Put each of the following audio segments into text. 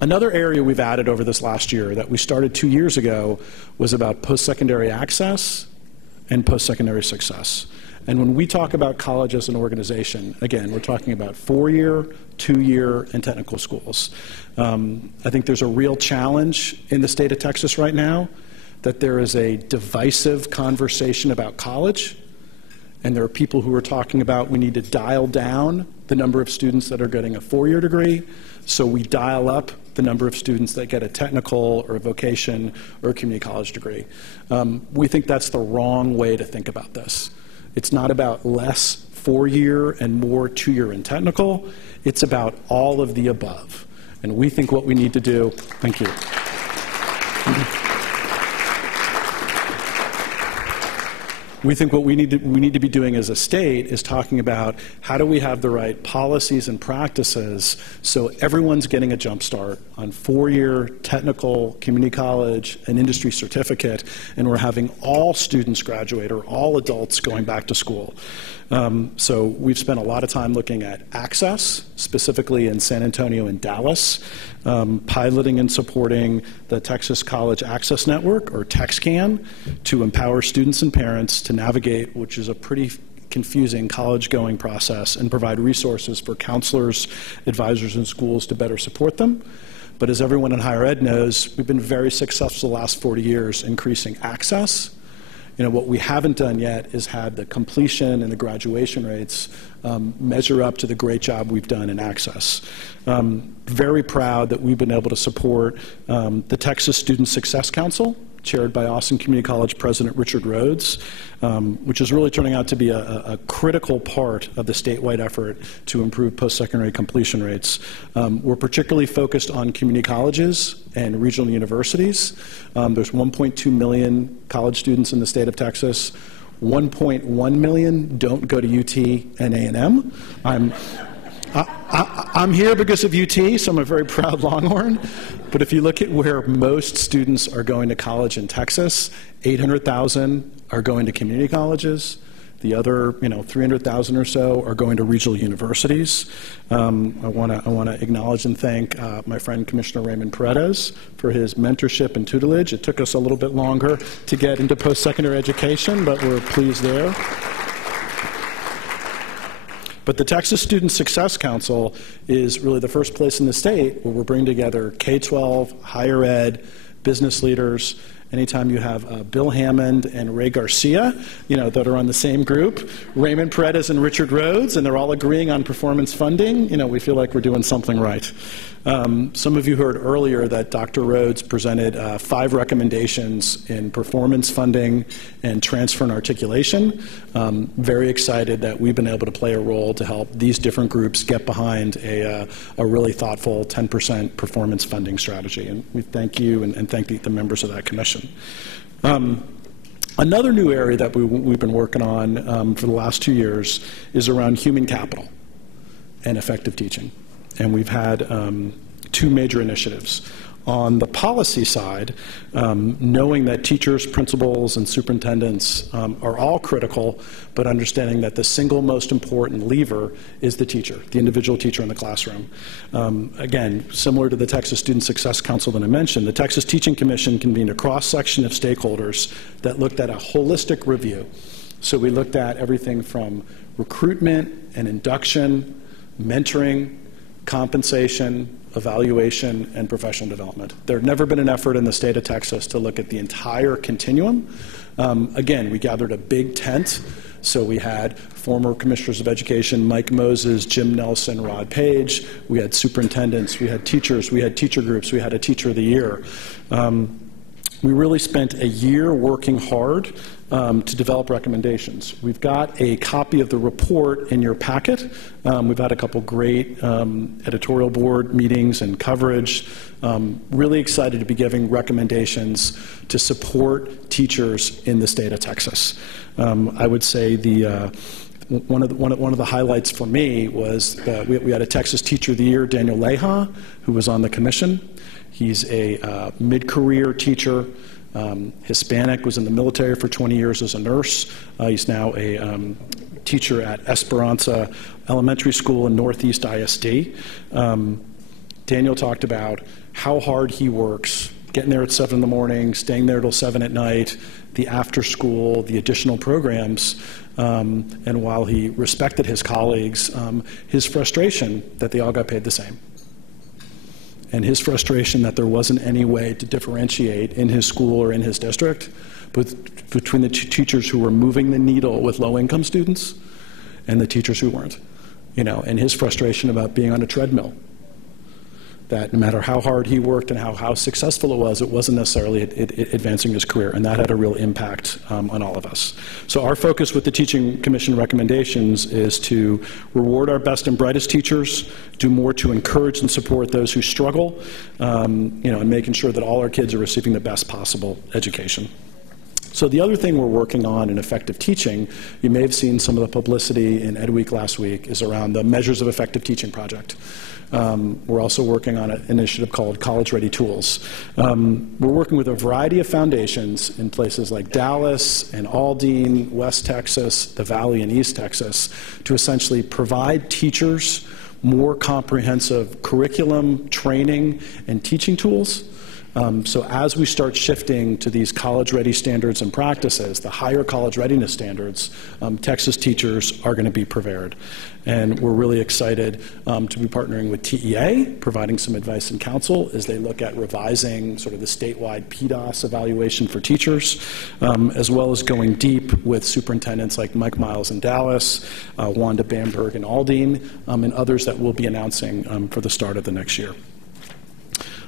Another area we've added over this last year that we started 2 years ago was about post-secondary access and post-secondary success. And when we talk about college as an organization, again, we're talking about 4-year, 2-year, and technical schools. I think there's a real challenge in the state of Texas right now that there is a divisive conversation about college, and there are people who are talking about we need to dial down the number of students that are getting a 4-year degree, so we dial up the number of students that get a technical or a vocation or a community college degree. We think that's the wrong way to think about this. It's not about less 4-year and more 2-year and technical. It's about all of the above. And we think what we need to do, thank you. We think what we need to be doing as a state is talking about how do we have the right policies and practices so everyone's getting a jump start on 4-year technical, community college, and industry certificate, and we're having all students graduate or all adults going back to school. So we've spent a lot of time looking at access, specifically in San Antonio and Dallas, piloting and supporting the Texas College Access Network, or TexCAN, to empower students and parents to navigate, which is a pretty confusing college-going process, and provide resources for counselors, advisors, and schools to better support them. But as everyone in higher ed knows, we've been very successful the last 40 years increasing access. What we haven't done yet is had the completion and the graduation rates measure up to the great job we've done in access. Very proud that we've been able to support the Texas Student Success Council, chaired by Austin Community College President Richard Rhodes, which is really turning out to be a critical part of the statewide effort to improve post-secondary completion rates. We're particularly focused on community colleges and regional universities. There's 1.2 million college students in the state of Texas. 1.1 million don't go to UT and A&M. I'm here because of UT, so I'm a very proud Longhorn. But if you look at where most students are going to college in Texas, 800,000 are going to community colleges. The other, 300,000 or so are going to regional universities. I want to acknowledge and thank my friend Commissioner Raymond Paredes for his mentorship and tutelage. It took us a little bit longer to get into post-secondary education, but we're pleased there. But the Texas Student Success Council is really the first place in the state where we're bringing together K-12, higher ed, business leaders. Anytime you have Bill Hammond and Ray Garcia, that are on the same group, Raymond Paredes and Richard Rhodes, and they're all agreeing on performance funding, we feel like we're doing something right. Some of you heard earlier that Dr. Rhodes presented 5 recommendations in performance funding and transfer and articulation. Very excited that we've been able to play a role to help these different groups get behind a really thoughtful 10% performance funding strategy. And we thank you and thank the members of that commission. Another new area that we've been working on for the last 2 years is around human capital and effective teaching. And we've had 2 major initiatives. On the policy side, knowing that teachers, principals, and superintendents are all critical, but understanding that the single most important lever is the teacher, the individual teacher in the classroom. Again, similar to the Texas Student Success Council that I mentioned, the Texas Teaching Commission convened a cross-section of stakeholders that looked at a holistic review. So we looked at everything from recruitment and induction, mentoring, compensation, evaluation, and professional development. There had never been an effort in the state of Texas to look at the entire continuum. Again, we gathered a big tent. So we had former commissioners of education, Mike Moses, Jim Nelson, Rod Page. We had superintendents, we had teachers, we had teacher groups, we had a teacher of the year. We really spent a year working hard to develop recommendations. We've got a copy of the report in your packet. We've had a couple great editorial board meetings and coverage. Really excited to be giving recommendations to support teachers in the state of Texas. I would say one of the highlights for me was that we had a Texas Teacher of the Year, Daniel Leja, who was on the commission. He's a mid-career teacher, Hispanic, was in the military for 20 years as a nurse. He's now a teacher at Esperanza Elementary School in Northeast ISD. Daniel talked about how hard he works, getting there at 7 in the morning, staying there till 7 at night, the after school, the additional programs, and while he respected his colleagues, his frustration that they all got paid the same. And his frustration that there wasn't any way to differentiate in his school or in his district between the teachers who were moving the needle with low-income students and the teachers who weren't. And his frustration about being on a treadmill. That no matter how hard he worked and how successful it wasn't necessarily advancing his career, and that had a real impact on all of us. So our focus with the Teaching Commission recommendations is to reward our best and brightest teachers, do more to encourage and support those who struggle, and making sure that all our kids are receiving the best possible education. So the other thing we're working on in effective teaching, you may have seen some of the publicity in Ed Week last week, is around the Measures of Effective Teaching project. We're also working on an initiative called College Ready Tools. We're working with a variety of foundations in places like Dallas and Aldine, West Texas, the Valley, and East Texas to essentially provide teachers more comprehensive curriculum, training, and teaching tools. So as we start shifting to these college-ready standards and practices, the higher college readiness standards, Texas teachers are going to be prepared. And we're really excited to be partnering with TEA, providing some advice and counsel as they look at revising sort of the statewide PDOS evaluation for teachers, as well as going deep with superintendents like Mike Miles in Dallas, Wanda Bamberg in Aldine, and others that we'll be announcing for the start of the next year.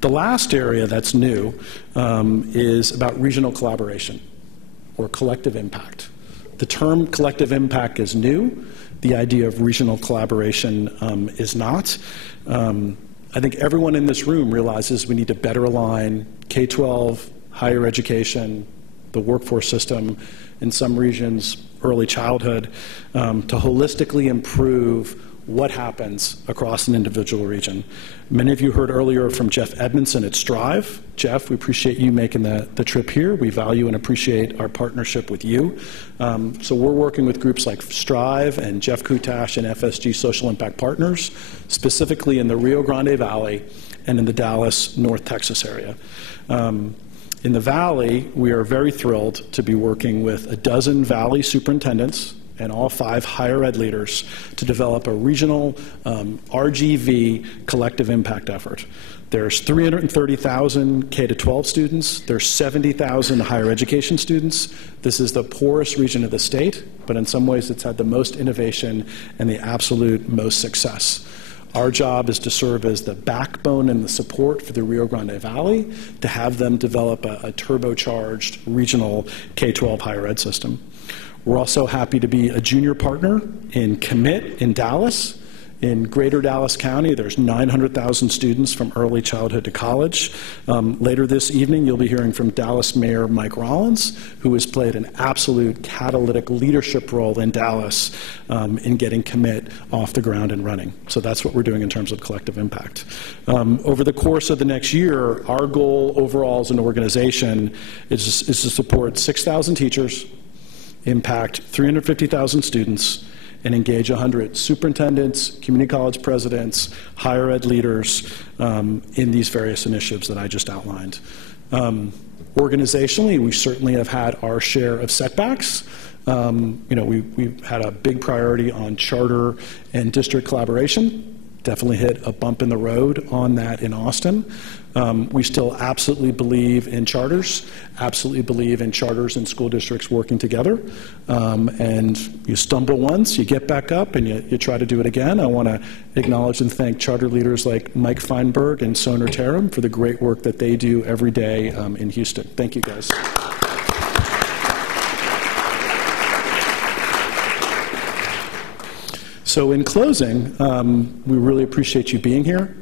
The last area that's new is about regional collaboration or collective impact. The term collective impact is new. The idea of regional collaboration is not. I think everyone in this room realizes we need to better align K-12, higher education, the workforce system, in some regions, early childhood, to holistically improve what happens across an individual region. Many of you heard earlier from Jeff Edmondson at Strive. Jeff, we appreciate you making the trip here. We value and appreciate our partnership with you. So we're working with groups like Strive and Jeff Kutash and FSG Social Impact Partners, specifically in the Rio Grande Valley and in the Dallas, North Texas area. In the Valley, we are very thrilled to be working with a dozen Valley superintendents and all 5 higher ed leaders to develop a regional RGV collective impact effort. There's 330,000 K-12 students. There's 70,000 higher education students. This is the poorest region of the state, but in some ways it's had the most innovation and the absolute most success. Our job is to serve as the backbone and the support for the Rio Grande Valley to have them develop a turbocharged regional K-12 higher ed system. We're also happy to be a junior partner in Commit in Dallas. In Greater Dallas County, there's 900,000 students from early childhood to college. Later this evening, you'll be hearing from Dallas Mayor Mike Rollins, who has played an absolute catalytic leadership role in Dallas in getting Commit off the ground and running. So that's what we're doing in terms of collective impact. Over the course of the next year, our goal overall as an organization is to support 6,000 teachers, impact 350,000 students, and engage 100 superintendents, community college presidents, higher ed leaders in these various initiatives that I just outlined. Organizationally, we certainly have had our share of setbacks. We've had a big priority on charter and district collaboration. Definitely hit a bump in the road on that in Austin. We still absolutely believe in charters, absolutely believe in charters and school districts working together. And you stumble once, you get back up, and you try to do it again. I want to acknowledge and thank charter leaders like Mike Feinberg and Soner Taram for the great work that they do every day in Houston. Thank you, guys. So in closing, we really appreciate you being here.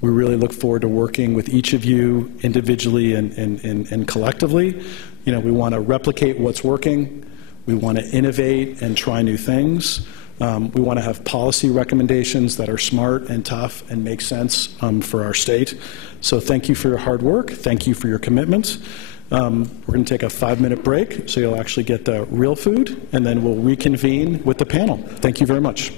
We really look forward to working with each of you individually and collectively. We want to replicate what's working. We want to innovate and try new things. We want to have policy recommendations that are smart and tough and make sense for our state. So thank you for your hard work. Thank you for your commitment. We're going to take a 5-minute break so you'll actually get the real food, and then we'll reconvene with the panel. Thank you very much.